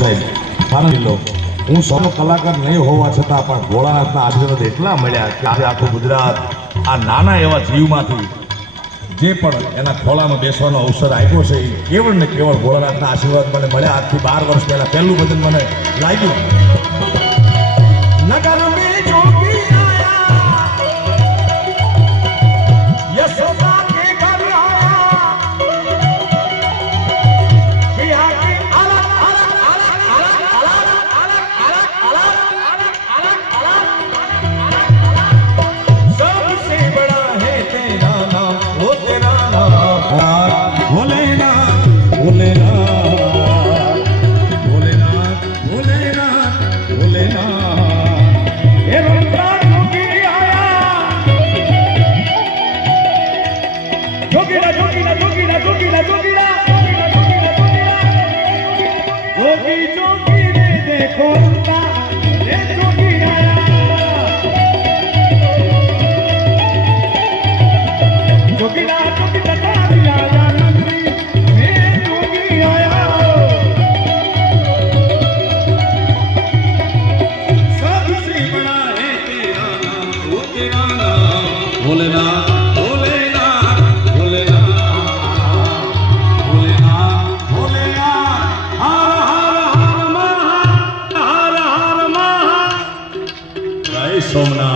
સાહેબ માની લો હું સૌનો કલાકાર નહીં હોવા છતાં પણ ભોળાનાથના આશીર્વાદ એટલા મળ્યા કે આજે આખું ગુજરાત આ નાના એવા જીવમાંથી જે પણ એના ખોળામાં બેસવાનો અવસર આપ્યો છે એ કેવળ ને કેવળ ભોળાનાથના આશીર્વાદ મને મળ્યા. આજથી 12 વર્ષ પહેલા પહેલું ભજન મને લાગ્યું. નગર મેં જોગી આયા યશોદા કે ઘર આયા કિયા કે અલગ અલગ અલગ અલગ सबसे बड़ा है तेरा नाम वो तेरा नाम भोलेनाथ भोलेनाथ भोलेनाथ भोलेनाथ भोलेनाथ ये रंगा जोगी आया जोगीला जोगीला जोगीला जोगीला जोगीला जोगी जोगी ने देखो रंगा ये जोगी आया जोगीला जोगीला तारिया नगरी में जोगी आया सबसे बड़ा है तेरा नाम वो तेरा नाम भोलेनाथ भोलेनाथ भोलेनाथ भोलेनाथ भोलेनाथ हर हर हर महा हर हर महा जय सोमनाथ.